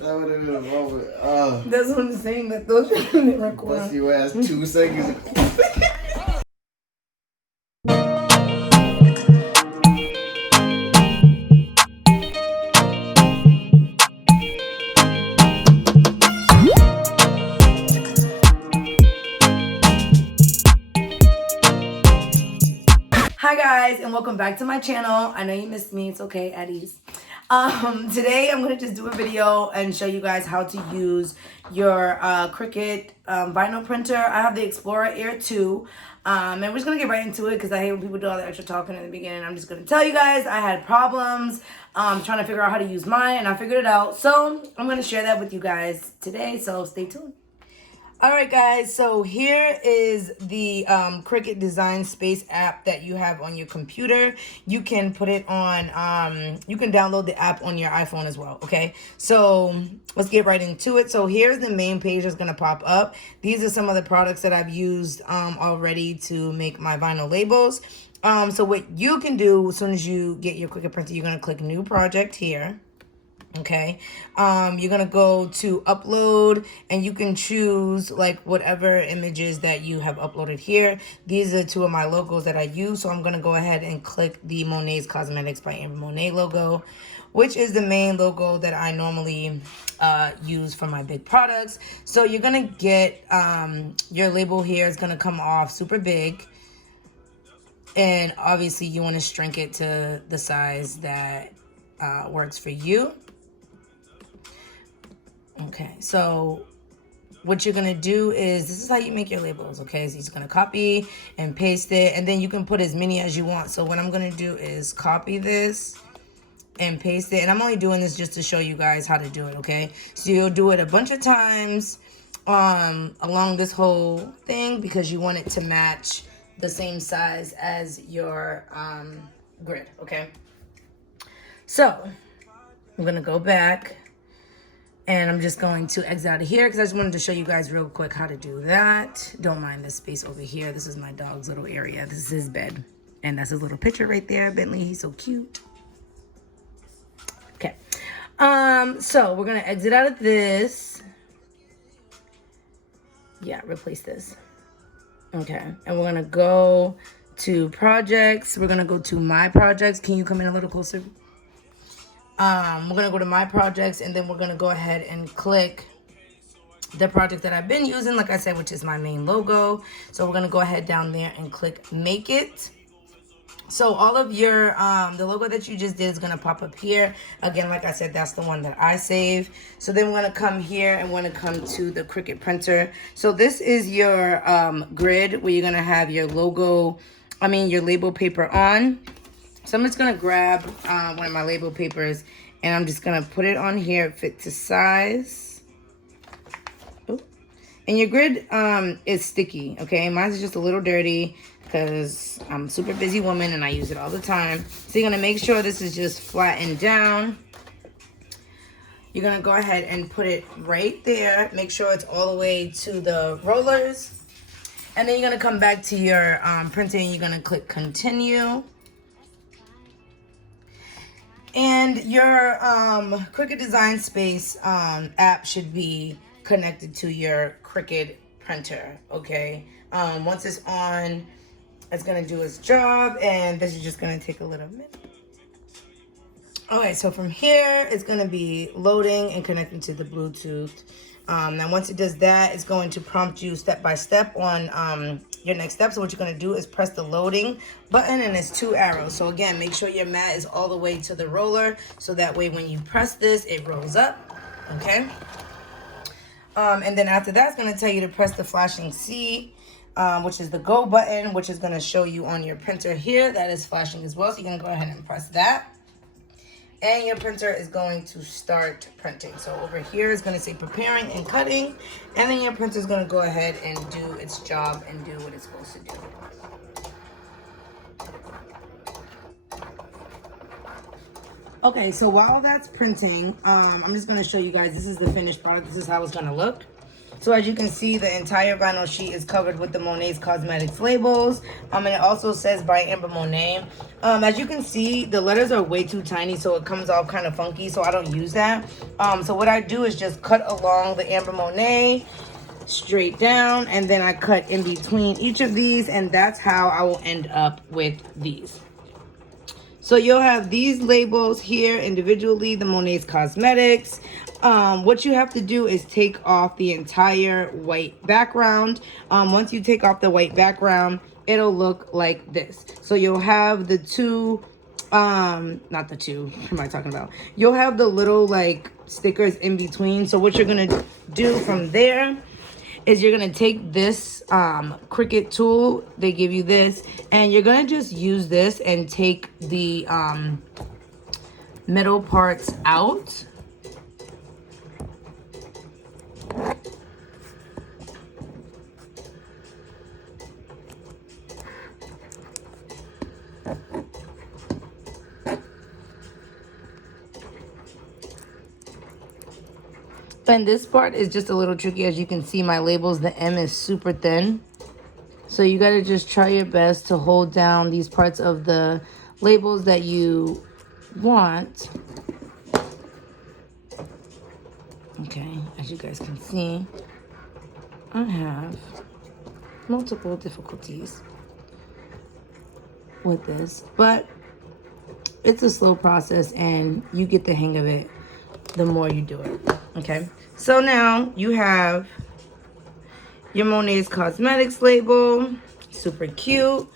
That would have been a moment. That's what I'm saying. That those didn't record. Bust your ass 2 seconds. Hi guys, and welcome back to my channel. I know you missed me. It's okay, at ease. Today I'm gonna just do a video and show you guys how to use your Cricut vinyl printer. I have the Explorer Air 2. And we're just gonna get right into it because I hate when people do all the extra talking in the beginning. I'm just gonna tell you guys I had problems trying to figure out how to use mine, and I figured it out. So I'm gonna share that with you guys today. So stay tuned. All right, guys, so here is the Cricut Design Space app that you have on your computer. You can put it on, you can download the app on your iPhone as well, okay? So let's get right into it. So here's the main page that's going to pop up. These are some of the products that I've used already to make my vinyl labels. So what you can do as soon as you get your Cricut printer, you're going to click New Project here. Okay, you're gonna go to upload and you can choose like whatever images that you have uploaded here. These are two of my logos that I use, so I'm gonna go ahead and click the Monè's Cosmetics by Amber Monè logo, which is the main logo that I normally use for my big products. So you're gonna get your label here is gonna come off super big, and obviously you want to shrink it to the size that works for you. Okay, so what you're gonna do is, this is how you make your labels, okay? So you're just gonna copy and paste it, and then you can put as many as you want. So what I'm gonna do is copy this and paste it, and I'm only doing this just to show you guys how to do it, okay? So you'll do it a bunch of times along this whole thing because you want it to match the same size as your grid, okay? So I'm gonna go back. And I'm just going to exit out of here because I just wanted to show you guys real quick how to do that. Don't mind this space over here. This is my dog's little area. This is his bed. And that's his little picture right there. Bentley, he's so cute. Okay. So we're going to exit out of this. Yeah, replace this. Okay. And we're going to go to projects. We're going to go to my projects. Can you come in a little closer? We're going to go to my projects, and then we're going to go ahead and click the project that I've been using, like I said, which is my main logo. So we're going to go ahead down there and click Make It. So all of your, the logo that you just did is going to pop up here. Again, like I said, that's the one that I save. So then we're going to come here and we're going to come to the Cricut printer. So this is your grid where you're going to have your logo, your label paper on. So I'm just going to grab one of my label papers, and I'm just going to put it on here, fit to size. Ooh. And your grid is sticky, okay? Mine is just a little dirty because I'm a super busy woman and I use it all the time. So you're going to make sure this is just flattened down. You're going to go ahead and put it right there. Make sure it's all the way to the rollers. And then you're going to come back to your printer and you're going to click Continue. And your Cricut Design Space app should be connected to your Cricut printer, okay? Once it's on, it's going to do its job, and this is just going to take a little minute. Okay, so from here, it's going to be loading and connecting to the Bluetooth. Now, once it does that, it's going to prompt you step by step on your next step. So what you're going to do is press the loading button, and it's 2 arrows. So again, make sure your mat is all the way to the roller, so that way when you press this, it rolls up, okay? And then after that, it's going to tell you to press the flashing C, which is the go button, which is going to show you on your printer here. That is flashing as well. So you're going to go ahead and press that. And your printer is going to start printing. So over here is going to say preparing and cutting. And then your printer is going to go ahead and do its job and do what it's supposed to do. Okay, so while that's printing, I'm just going to show you guys, this is the finished product. This is how it's going to look. So as you can see, the entire vinyl sheet is covered with the Monè's Cosmetics labels. And it also says by Amber Monè. As you can see, the letters are way too tiny, so it comes off kind of funky, so I don't use that. So what I do is just cut along the Amber Monè straight down, and then I cut in between each of these, and that's how I will end up with these. So you'll have these labels here individually, the Monè's Cosmetics. What you have to do is take off the entire white background. Once you take off the white background, it'll look like this. So you'll have the two, not the two, what am I talking about? You'll have the little like stickers in between. So what you're gonna do from there is you're gonna take this Cricut tool, they give you this, and you're gonna just use this and take the middle parts out. And this part is just a little tricky. As you can see, my labels, the M is super thin. So you got to just try your best to hold down these parts of the labels that you want. Okay, as you guys can see, I have multiple difficulties with this, but it's a slow process and you get the hang of it the more you do it. Okay, so now you have your Monè's Cosmetics label, super cute.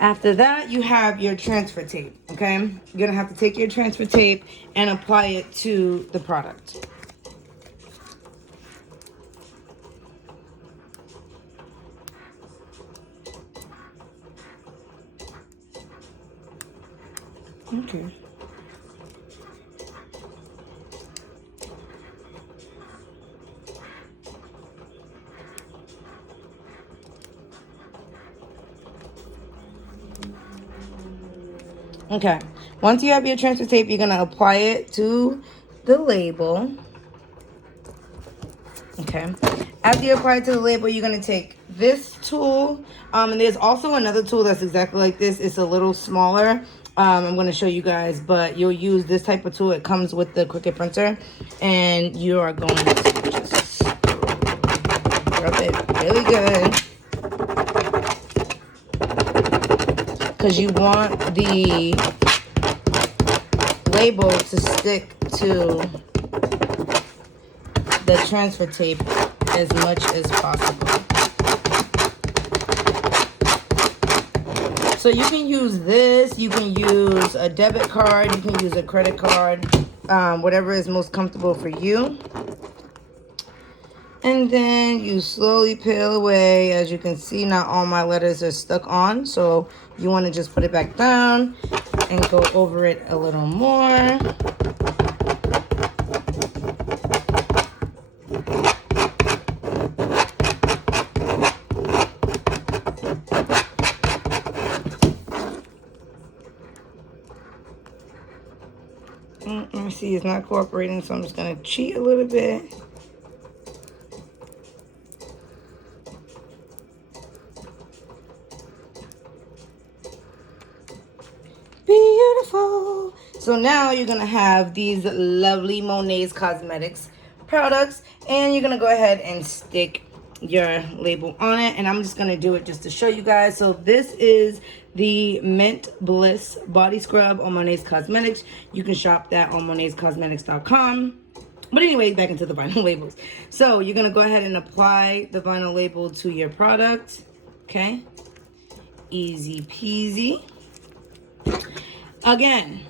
After that, you have your transfer tape. Okay, you're gonna have to take your transfer tape and apply it to the product. Okay. Okay, once you have your transfer tape, you're gonna apply it to the label. Okay, after you apply it to the label, you're gonna take this tool, and there's also another tool that's exactly like this. It's a little smaller. I'm gonna show you guys, but you'll use this type of tool. It comes with the Cricut printer, and you are going to just rub it really good, because you want the label to stick to the transfer tape as much as possible. So you can use this, you can use a debit card, you can use a credit card, whatever is most comfortable for you. And then you slowly peel away. As you can see, not all my letters are stuck on, so you want to just put it back down and go over it a little more. Let me see, it's not cooperating, so I'm just going to cheat a little bit. Beautiful. So now you're going to have these lovely Monè's Cosmetics products, and you're going to go ahead and stick your label on it, and I'm just going to do it just to show you guys. So this is the Mint Bliss body scrub on Monè's Cosmetics. You can shop that on monetscosmetics.com. But anyway, back into the vinyl labels. So you're going to go ahead and apply the vinyl label to your product. Okay, easy peasy. Again,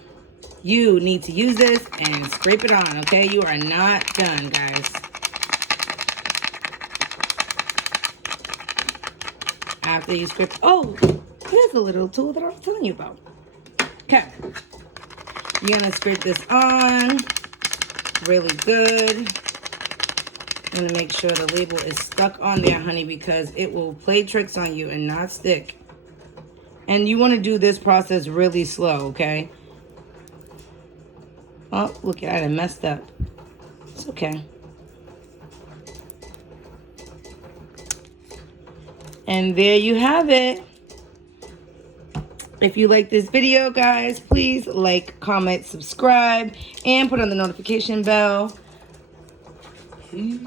you need to use this and scrape it on. Okay, you are not done, guys. After you scrape, oh, here's the little tool that I was telling you about. Okay, you're gonna scrape this on really good. I'm gonna make sure the label is stuck on there, honey, because it will play tricks on you and not stick. And you want to do this process really slow, okay? Oh, look at it, I messed up. It's okay. And there you have it. If you like this video, guys, please like, comment, subscribe, and put on the notification bell. Peace.